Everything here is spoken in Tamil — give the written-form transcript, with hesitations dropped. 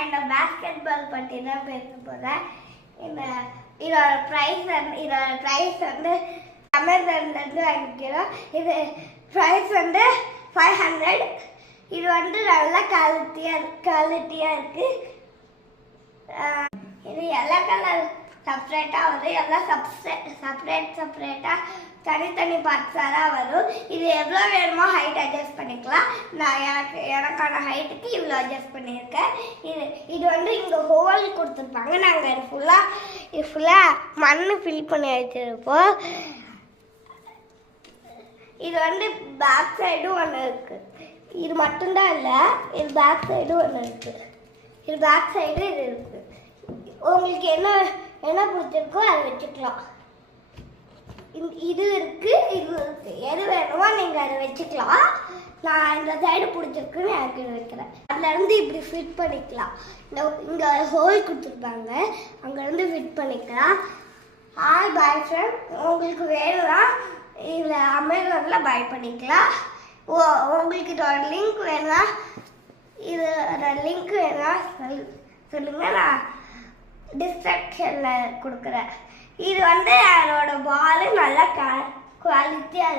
நான் இந்த பாஸ்கெட் பால் பற்றி தான் பேச போகிறேன். இதோட ப்ரைஸ் வந்து அமேசான்லேருந்து வாங்கிக்கிறோம். இது ப்ரைஸ் வந்து 500. இது வந்து நல்லா குவாலிட்டியாக இருக்குது. இது எல்லா கலர் செப்ரேட்டாக வரும், எல்லாம் செப்ரேட்டாக தனித்தனி பார்ட்ஸாக தான் வரும். இது எவ்வளோ வேணுமோ ஹைட் அட்ஜஸ்ட் பண்ணிக்கலாம். நான் எனக்கான ஹைட்டுக்கு இவ்வளோ அட்ஜஸ்ட் பண்ணியிருக்கேன். இது வந்து இங்கே ஹோல் கொடுத்துருப்பாங்க. நாங்கள் இது ஃபுல்லாக மண் ஃபில் பண்ணி வச்சுருப்போம். இது வந்து பேக் சைடும் ஒன்று இருக்குது. இது மட்டும்தான் இல்லை, இது பேக் சைடும் ஒன்று இருக்குது. இது பேக் சைடு இது இருக்குது. உங்களுக்கு என்ன பிடிச்சிருக்கோ அதை வச்சுக்கலாம். இது இருக்குது, இது இருக்குது. எது வேணுமோ நீங்கள் அதை வச்சுக்கலாம். நான் இந்த சைடு பிடிச்சிருக்குன்னு எனக்கு இது வைக்கிறேன். அதுலேருந்து இப்படி ஃபிட் பண்ணிக்கலாம். இங்கே ஹோல் கொடுத்துருப்பாங்க, அங்கேருந்து ஃபிட் பண்ணிக்கலாம். ஆல் பாய் ஃப்ரெண்ட், உங்களுக்கு வேணும்னா இதில் அமேசானில் பை பண்ணிக்கலாம். உங்களுக்கு இதோட லிங்க் வேணும்னா சொல்லுங்கள், நான் டிஸ்கிரிப்ஷனில் கொடுக்குறேன். இது வந்து அதோட பால் நல்லா குவாலிட்டியாக இருக்குது.